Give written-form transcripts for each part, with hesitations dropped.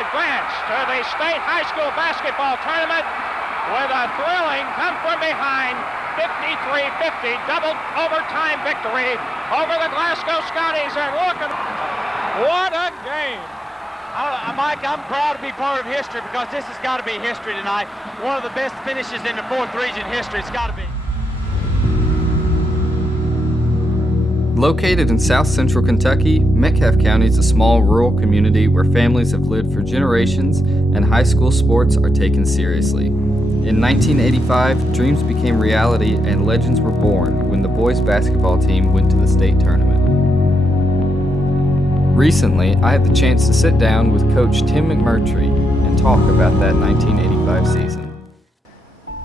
advance to the state high school basketball tournament with a thrilling come-from-behind 53-50 double overtime victory over the Glasgow Scotties. And look at what a game! Mike, I'm proud to be part of history because this has got to be history tonight. One of the best finishes in the 4th region history. It's got to be. Located in south central Kentucky, Metcalfe County is a small rural community where families have lived for generations and high school sports are taken seriously. In 1985, dreams became reality and legends were born when the boys basketball team went to the state tournament. Recently, I had the chance to sit down with Coach Tim McMurtry and talk about that 1985 season.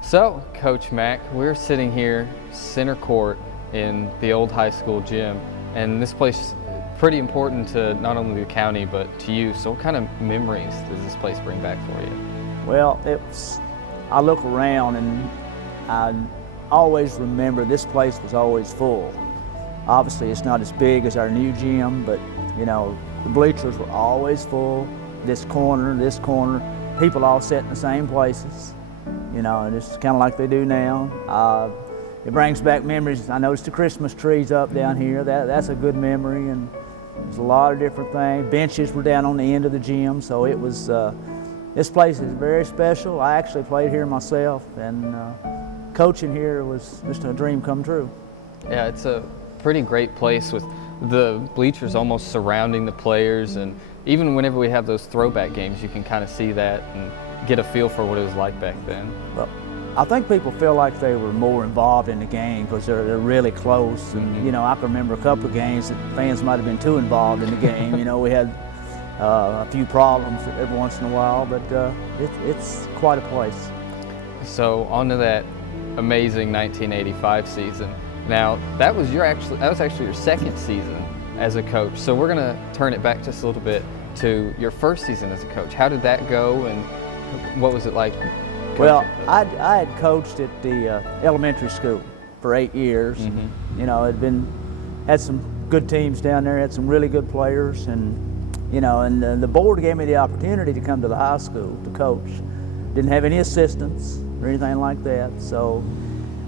So, Coach Mack, we're sitting here center court in the old high school gym, and this place is pretty important to not only the county but to you. So what kind of memories does this place bring back for you? Well, I look around and I always remember this place was always full. Obviously it's not as big as our new gym, but you know, the bleachers were always full. This corner, people all sat in the same places, you know, and it's kind of like they do now. It brings back memories. I noticed the Christmas trees up down here. That's a good memory, and there's a lot of different things. Benches were down on the end of the gym, so it was, this place is very special. I actually played here myself, and coaching here was just a dream come true. Yeah, it's a pretty great place with the bleachers almost surrounding the players, and even whenever we have those throwback games, you can kind of see that and get a feel for what it was like back then. Well, I think people feel like they were more involved in the game because they're really close. And, you know, I can remember a couple of games that fans might have been too involved in the game. You know, we had a few problems every once in a while, but it's quite a place. So on to that amazing 1985 season. Now, that was actually your second season as a coach. So we're going to turn it back just a little bit to your first season as a coach. How did that go, and what was it like? Well, I had coached at the elementary school for 8 years. Mm-hmm. You know, had some good teams down there, had some really good players, and you know, and the board gave me the opportunity to come to the high school to coach. Didn't have any assistants or anything like that. So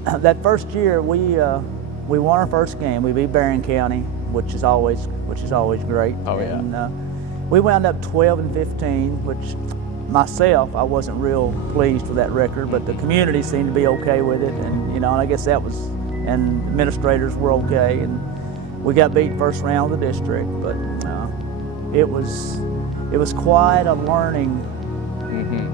that first year, we won our first game. We beat Barron County, which is always great. Oh yeah. And we wound up 12-15, which. Myself, I wasn't real pleased with that record, but the community seemed to be okay with it, and you know, and I guess that was, and administrators were okay, and we got beat first round of the district, but it was quite a learning,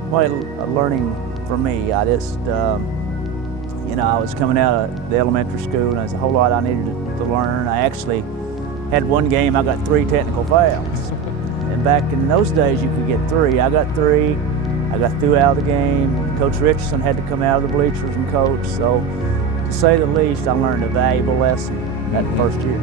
quite a learning for me. I just, you know, I was coming out of the elementary school, and there's a whole lot I needed to learn. I actually had one game I got 3 technical fouls. And back in those days, you could get 3. I got 3. I got threw out of the game. Coach Richardson had to come out of the bleachers and coach. So, to say the least, I learned a valuable lesson that first year.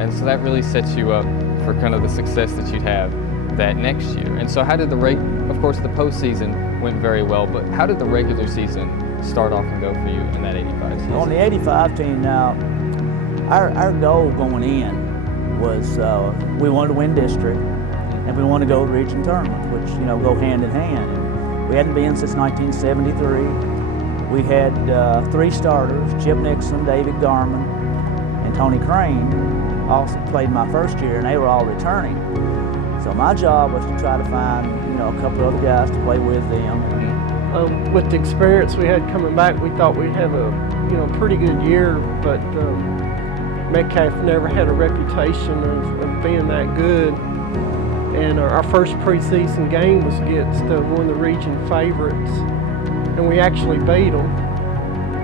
And so that really sets you up for kind of the success that you'd have that next year. And so how did of course, the postseason went very well, but how did the regular season start off and go for you in that 85 season? On the 85 team now, our goal going in was we wanted to win district. And we want to go to region tournament, which, you know, go hand in hand. And we hadn't been since 1973. We had 3 starters, Chip Nixon, David Garman, and Tony Crane, also played my first year, and they were all returning. So my job was to try to find, you know, a couple of other guys to play with them. With the experience we had coming back, we thought we'd have a, you know, pretty good year, but Metcalfe never had a reputation of being that good. And our first preseason game was against one of the region favorites, and we actually beat them.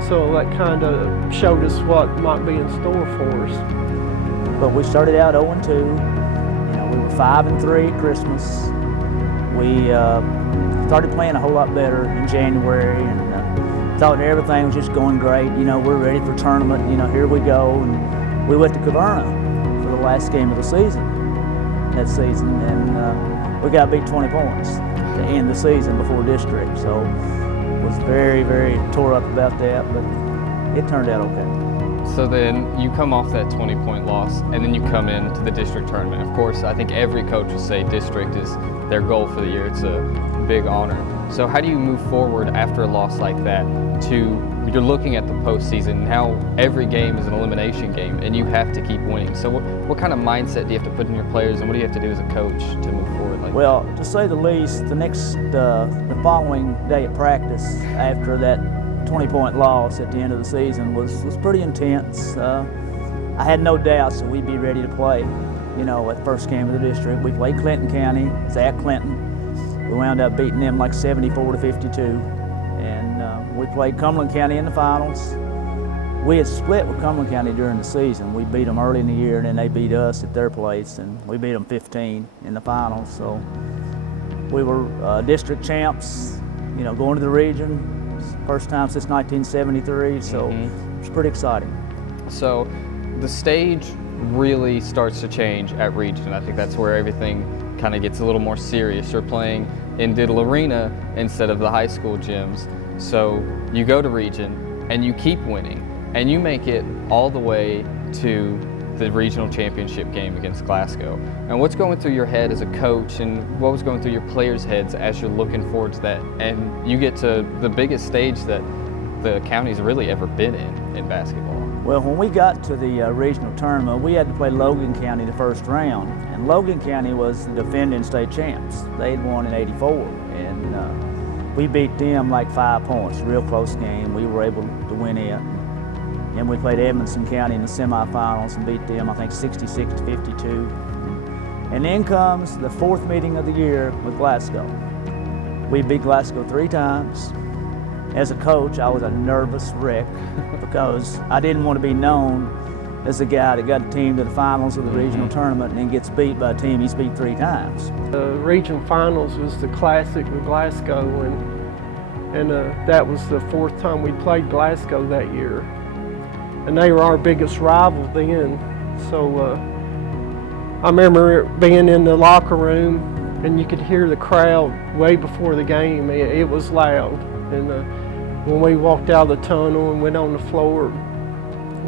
So that kind of showed us what might be in store for us. But we started out 0-2. You know, we were 5-3 at Christmas. We started playing a whole lot better in January, and thought everything was just going great. You know, we're ready for tournament. You know, here we go. And we went to Caverna for the last game of the season. That season, and we got beat 20 points to end the season before district, so was very, very tore up about that, but it turned out okay. So then you come off that 20-point loss, and then you come into the district tournament. Of course, I think every coach will say district is their goal for the year. It's a big honor. So how do you move forward after a loss like that you're looking at the postseason? Now every game is an elimination game, and you have to keep winning. So what kind of mindset do you have to put in your players, and what do you have to do as a coach to move forward like Well, to say the least, the following day at practice after that 20-point loss at the end of the season was pretty intense. I had no doubts that we'd be ready to play, at first game of the district. We played Clinton County, it's at Clinton. We wound up beating them like 74-52. And we played Cumberland County in the finals. We had split with Cumberland County during the season. We beat them early in the year, and then they beat us at their place, and we beat them 15 in the finals. So we were district champs, going to the region. First time since 1973, so it's pretty exciting. So the stage really starts to change at region. I think that's where everything kind of gets a little more serious. You're playing in Diddle Arena instead of the high school gyms. So you go to region and you keep winning, and you make it all the way to the regional championship game against Glasgow. And what's going through your head as a coach, and what was going through your players' heads as you're looking forward to that? And you get to the biggest stage that the county's really ever been in basketball. Well, when we got to the regional tournament, we had to play Logan County the first round. And Logan County was the defending state champs. They had won in '84. And we beat them like 5 points, real close game. We were able to win it. And we played Edmondson County in the semifinals and beat them, I think, 66-52. And then comes the fourth meeting of the year with Glasgow. We beat Glasgow 3 times. As a coach, I was a nervous wreck because I didn't want to be known as the guy that got the team to the finals of the regional tournament and then gets beat by a team he's beat 3 times. The region finals was the classic with Glasgow, and that was the 4th time we played Glasgow that year. And they were our biggest rival then. So I remember being in the locker room, and you could hear the crowd way before the game. It was loud. And when we walked out of the tunnel and went on the floor,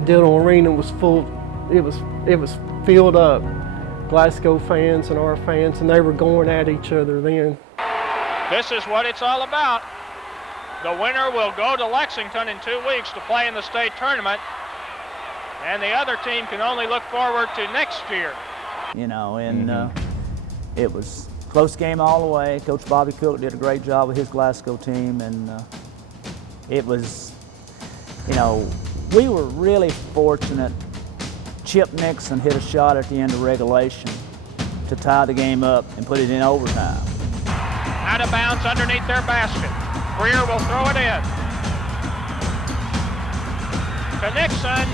Diddle Arena was full. It was filled up. Glasgow fans and our fans, and they were going at each other then. This is what it's all about. The winner will go to Lexington in 2 weeks to play in the state tournament, and the other team can only look forward to next year. It was a close game all the way. Coach Bobby Cook did a great job with his Glasgow team, and it was, we were really fortunate. Chip Nixon hit a shot at the end of regulation to tie the game up and put it in overtime. Out of bounds underneath their basket. Greer will throw it in. To Nixon.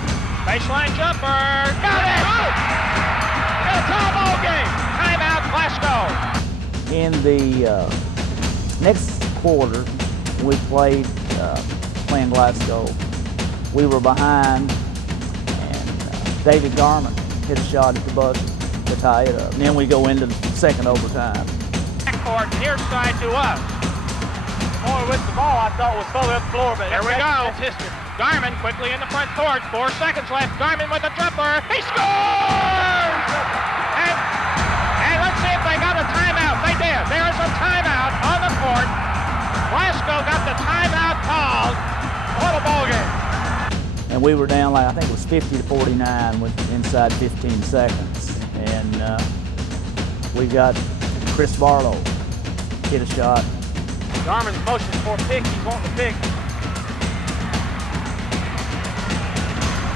Baseline jumper, got it! It's a tie ball game. Timeout, Glasgow. In the next quarter, we playing Glasgow. We were behind, and David Garment hit a shot at the buzzer to tie it up. And then we go into the second overtime. Backcourt, near side to us. Boy, with the ball, I thought was fully up the floor, but there we go. That's history. Garmin quickly in the front court. 4 seconds left. Garmin with a jumper. He scores! And let's see if they got a timeout. They did. There's a timeout on the court. Glasgow got the timeout called. What a ball game. And we were down like, I think it was 50-49 with inside 15 seconds. And we got Chris Barlow hit a shot. Garmin's motion for a pick. He's wanting to pick.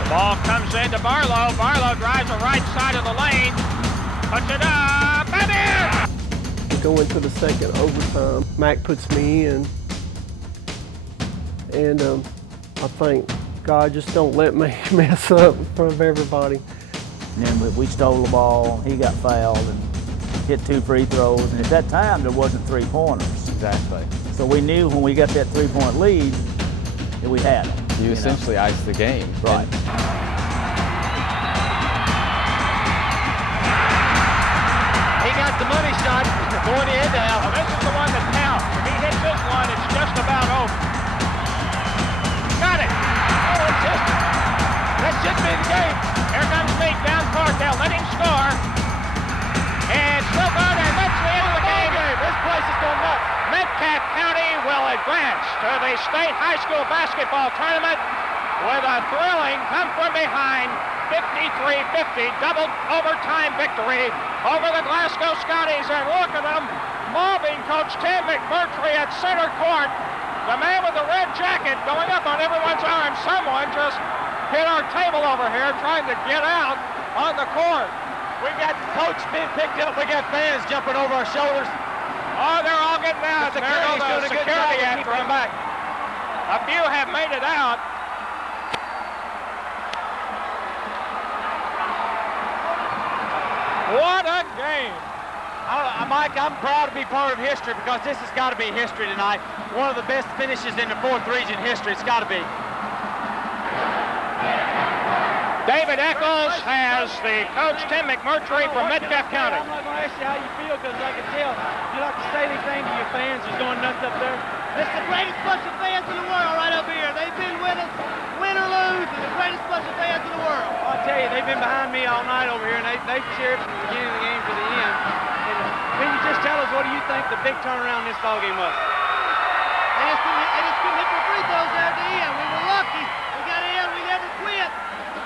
Ball comes into Barlow. Barlow drives the right side of the lane. Puts it up and in! We go into the second overtime. Mac puts me in. And I think, God, just don't let me mess up in front of everybody. And then we stole the ball. He got fouled and hit 2 free throws. And at that time, there wasn't 3-pointers. Exactly. So we knew when we got that 3-point lead that we had it. You essentially iced the game. Right. He got the money shot going in now. Well, this is the one that counts. If he hits this one, it's just about over. Got it. Oh, it's history. That's a game. Here comes Meek down court. They'll let him score. And still good, and that's the end of the game. This place is going nuts. Metcalfe County will advance to the state high school basketball tournament with a thrilling come-from-behind 53-50 double overtime victory over the Glasgow Scotties. And look at them mobbing Coach Tim McMurtry at center court. The man with the red jacket going up on everyone's arm. Someone just hit our table over here trying to get out on the court. We got Coach being picked up. We got fans jumping over our shoulders. Oh, they're all getting out. The There goes security's doing the a good security job of after keeping him. them back. A few have made it out. What a game. Mike, I'm proud to be part of history because this has got to be history tonight. One of the best finishes in the 4th region history. It's got to be. David Eccles has the coach Tim McMurtry from Metcalfe County. I'm not going to ask you how you feel because I can tell you like to say anything to your fans who's going nuts up there. It's the greatest bunch of fans in the world right up here. They've been with us, win or lose, they're the greatest bunch of fans in the world. I'll tell you, they've been behind me all night over here, and they've cheered from the beginning of the game to the end. And can you just tell us, what do you think the big turnaround in this ballgame was? They just couldn't hit their free throws there at the end. We were lucky. We got in, we never quit.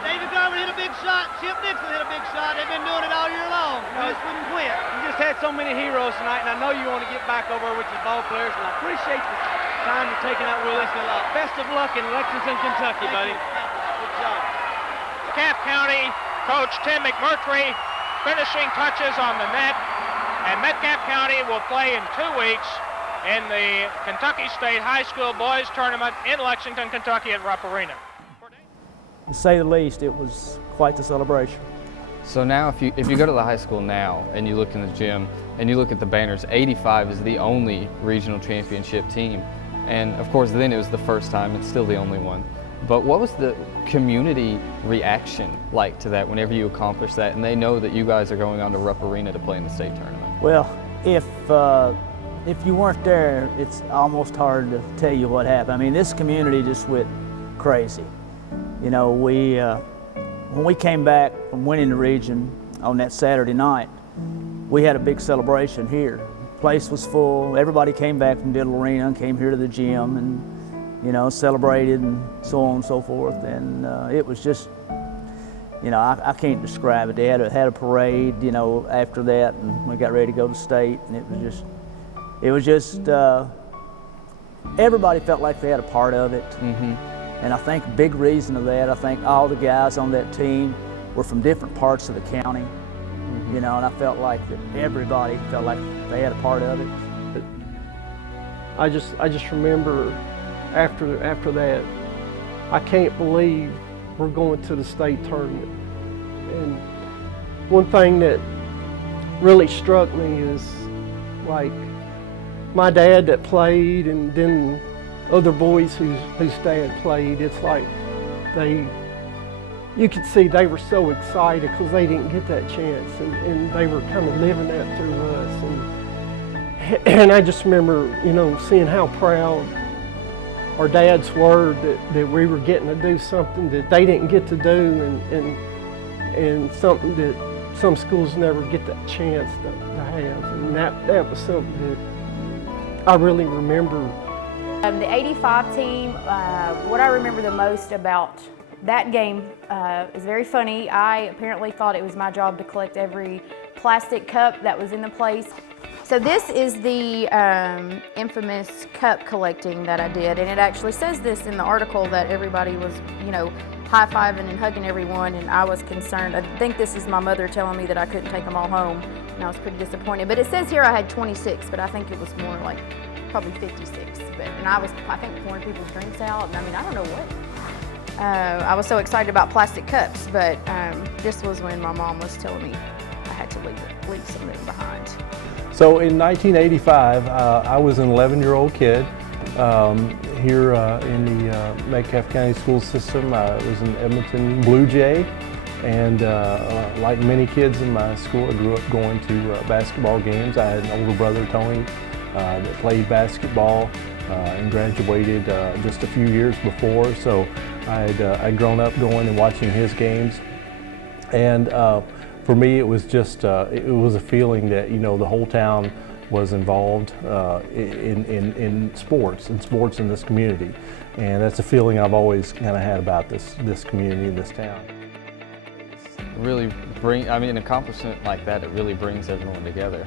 David Garvin hit a big shot, Chip Nixon hit a big shot. They've been doing it all year long. We just wouldn't quit. You just had so many heroes tonight, and I know you want to get back over with your ball players, and I appreciate the time you're taking out with us. Best of luck in Lexington, Kentucky, buddy. Good job. Metcalfe County coach Tim McMurtry finishing touches on the net, and Metcalfe County will play in 2 weeks in the Kentucky State High School Boys Tournament in Lexington, Kentucky at Rupp Arena. To say the least, it was quite the celebration. So now if you go to the high school now and you look in the gym and you look at the banners, 85 is the only regional championship team. And of course then it was the first time, it's still the only one. But what was the community reaction like to that whenever you accomplished that and they know that you guys are going on to Rupp Arena to play in the state tournament? Well, if you weren't there, it's almost hard to tell you what happened. I mean, this community just went crazy. You know, when we came back from winning the region on that Saturday night, we had a big celebration here. The place was full. Everybody came back from Diddle Arena and came here to the gym and, you know, celebrated and so on and so forth. And it was just, you know, I can't describe it. They had a parade, you know, after that, and we got ready to go to state, and it was just everybody felt like they had a part of it. Mm-hmm. And I think a big reason of that, I think all the guys on that team were from different parts of the county, you know, and I felt like that everybody felt like they had a part of it. I just remember after that, I can't believe we're going to the state tournament. And one thing that really struck me is, like, my dad that played and then other boys whose dad played, it's like you could see they were so excited because they didn't get that chance, and they were kind of living that through us. And I just remember, you know, seeing how proud our dads were that we were getting to do something that they didn't get to do, and something that some schools never get that chance to have. And that was something that I really remember. The 85 team, what I remember the most about that game is very funny. I apparently thought it was my job to collect every plastic cup that was in the place. So this is the infamous cup collecting that I did, and it actually says this in the article that everybody was, you know, high-fiving and hugging everyone, and I was concerned. I think this is my mother telling me that I couldn't take them all home, and I was pretty disappointed. But it says here I had 26, but I think it was more like probably 56. And I think, pouring people's drinks out, and I mean, I don't know what. I was so excited about plastic cups, but this was when my mom was telling me I had to leave some of them behind. So in 1985, I was an 11-year-old kid here in the Metcalfe County school system. I was an Edmonton Blue Jay, and like many kids in my school, I grew up going to basketball games. I had an older brother, Tony, that played basketball. and graduated just a few years before. So I'd grown up going and watching his games. And for me, it was just, it was a feeling that, you know, the whole town was involved in sports in this community. And that's a feeling I've always kind of had about this community and this town. Really an accomplishment like that, it really brings everyone together.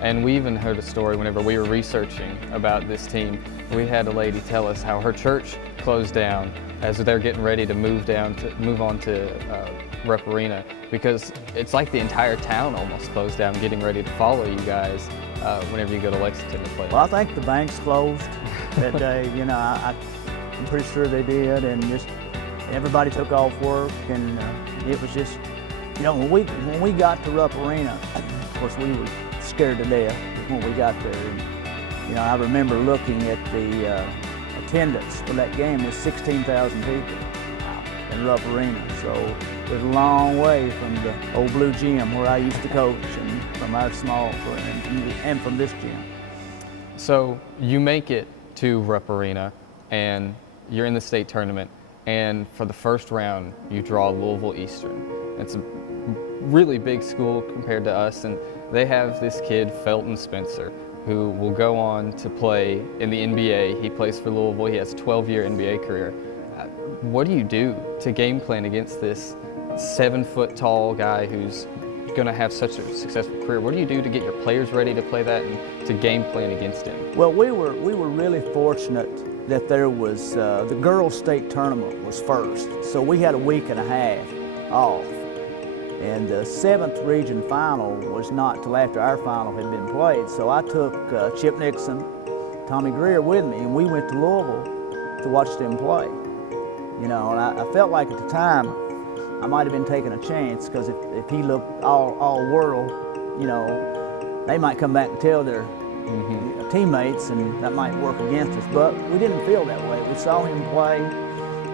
And we even heard a story whenever we were researching about this team. We had a lady tell us how her church closed down as they're getting ready to move on to Rupp Arena, because it's like the entire town almost closed down getting ready to follow you guys whenever you go to Lexington to play. Well, I think the banks closed that day. You know, I'm pretty sure they did, and just everybody took off work, and it was just, you know, when we got to Rupp Arena, of course we were scared to death when we got there. And, you know, I remember looking at the attendance for that game. There's 16,000 people in Rupp Arena, so it was a long way from the old blue gym where I used to coach, and from our small and from this gym. So you make it to Rupp Arena, and you're in the state tournament, and for the first round you draw Louisville Eastern. It's a really big school compared to us, and they have this kid, Felton Spencer, who will go on to play in the NBA. He plays for Louisville. He has a 12-year NBA career. What do you do to game plan against this 7-foot-tall guy who's going to have such a successful career? What do you do to get your players ready to play that and to game plan against him? Well, we were really fortunate that there was the girls' state tournament was first, so we had a week and a half off. And the 7th region final was not till after our final had been played. So I took Chip Nixon, Tommy Greer with me, and we went to Louisville to watch them play. You know, and I felt like at the time I might have been taking a chance, because if he looked all world, you know, they might come back and tell their teammates, and that might work against us. But we didn't feel that way. We saw him play.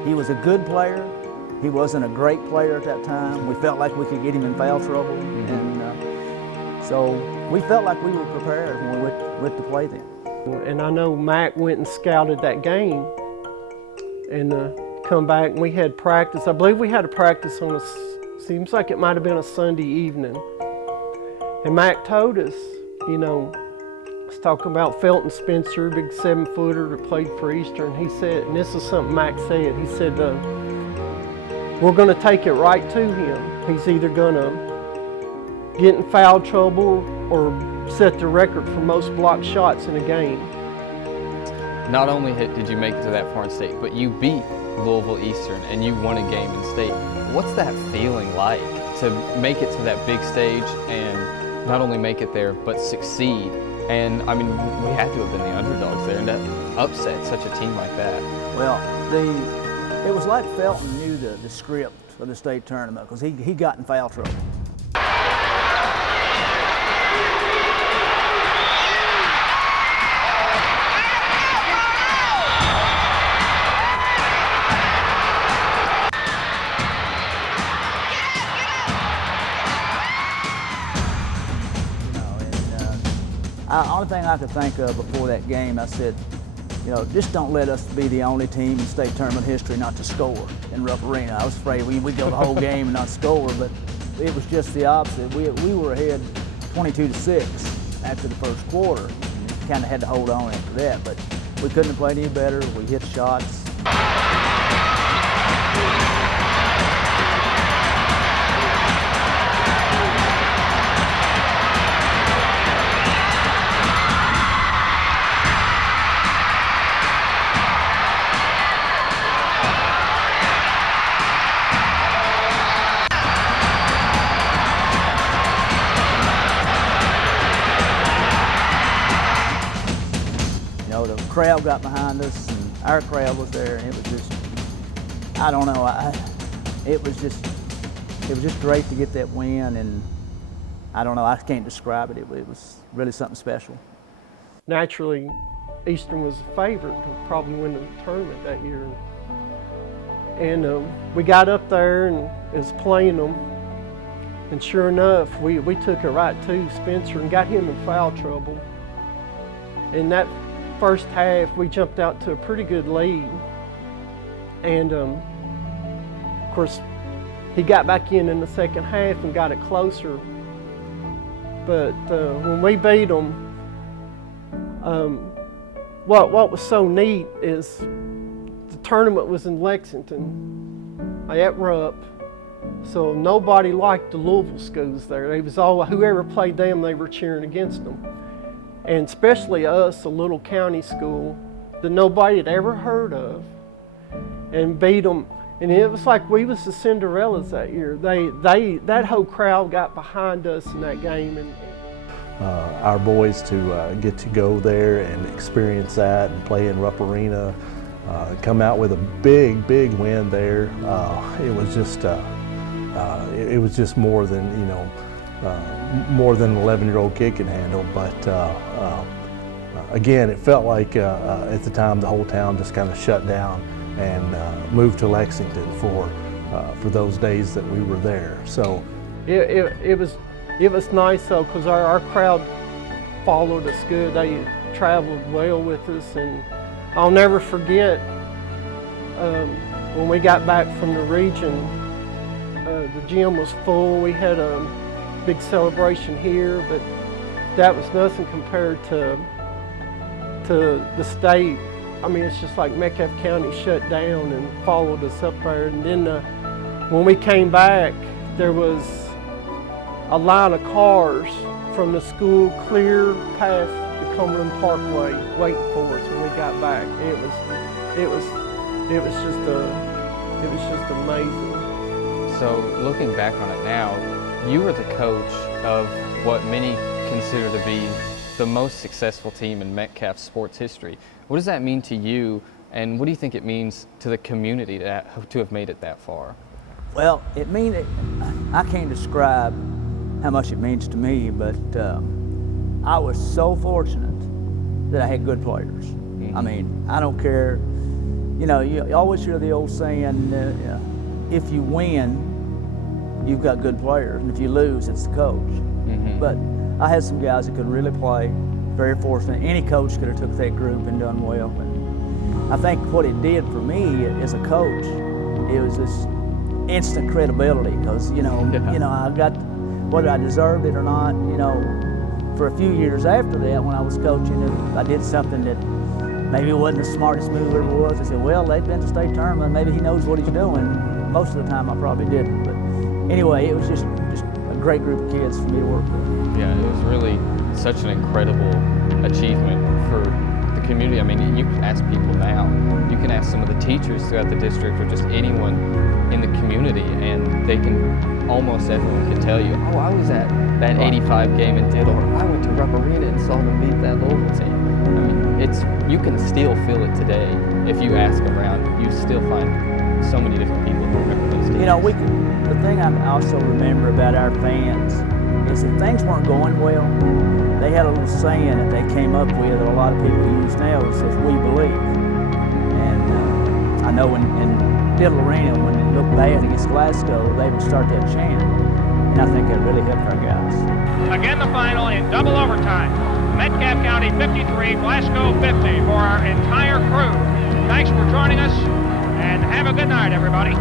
He was a good player. He wasn't a great player at that time. We felt like we could get him in foul trouble, and so we felt like we were prepared when we went to play them. And I know Mac went and scouted that game, and come back, and we had practice. I believe we had a practice on seems like it might have been a Sunday evening. And Mac told us, you know, was talking about Felton Spencer, big 7-footer that played for Eastern. He said, and this is something Mac said, he said, we're going to take it right to him. He's either going to get in foul trouble or set the record for most blocked shots in a game. Not only did you make it to that far in state, but you beat Louisville Eastern and you won a game in state. What's that feeling like to make it to that big stage and not only make it there, but succeed? And I mean, we had to have been the underdogs there, and that upset such a team like that. Well, it was like Felton knew the script of the state tournament, because he got in foul trouble. The only thing I could think of before that game, I said, you know, just don't let us be the only team in state tournament history not to score in Rupp Arena. I was afraid we'd go the whole game and not score, but it was just the opposite. We were ahead 22-6 after the first quarter. Kind of had to hold on after that, but we couldn't have played any better. We hit shots. The crowd got behind us, and our crowd was there, and it was just, I don't know, it was just great to get that win, and I don't know, I can't describe it. It was really something special. Naturally, Eastern was a favorite to probably win the tournament that year. And we got up there and was playing them, and sure enough, we took it right to Spencer and got him in foul trouble. And that first half, we jumped out to a pretty good lead. And of course, he got back in the second half and got it closer. But when we beat them, what was so neat is the tournament was in Lexington at Rupp, so nobody liked the Louisville schools there. They was all, whoever played them, they were cheering against them. And especially us, a little county school that nobody had ever heard of, and beat them. And it was like we was the Cinderellas that year. That whole crowd got behind us in that game. And our boys to get to go there and experience that and play in Rupp Arena, come out with a big win there. It was just more than, you know, more than an 11-year-old kid can handle. But again, it felt like at the time the whole town just kind of shut down and moved to Lexington for those days that we were there. So it was nice though, because our crowd followed us good. They traveled well with us, and I'll never forget when we got back from the region. The gym was full. We had a big celebration here, but that was nothing compared to the state. I mean, it's just like Metcalfe County shut down and followed us up there. And then when we came back, there was a line of cars from the school clear past the Cumberland Parkway waiting for us when we got back. It was just amazing. So looking back on it now, you were the coach of what many consider to be the most successful team in Metcalfe sports history. What does that mean to you, and what do you think it means to the community to have made it that far? Well, I can't describe how much it means to me, but I was so fortunate that I had good players. I mean, I don't care, you know, you always hear the old saying, if you win, you've got good players, and if you lose, it's the coach. But I had some guys that could really play, very fortunate. Any coach could have took that group and done well. And I think what it did for me as a coach, it was this instant credibility, because, you know, I got, whether I deserved it or not, you know, for a few years after that, when I was coaching, if I did something that maybe it wasn't the smartest move ever was, I said, well, they've been to state tournament, maybe he knows what he's doing. Most of the time I probably didn't, but anyway, it was just a great group of kids for me to work with. Yeah, it was really such an incredible achievement for the community. I mean, you can ask people now, you can ask some of the teachers throughout the district or just anyone in the community, and they can, almost everyone can tell you, oh, I was at that 85 game and did, or I went to Rupp Arena and saw them beat that Louisville team. I mean, you can still feel it today. If you ask around, you still find so many different people who remember those games. You know, the thing I also remember about our fans is if things weren't going well, they had a little saying that they came up with that a lot of people use now. It says, we believe. And I know in Little Arena, when they looked bad against Glasgow, they would start that chant. And I think that really helped our guys. Again, the final in double overtime. Metcalfe County 53, Glasgow 50 for our entire crew. Thanks for joining us, and have a good night, everybody.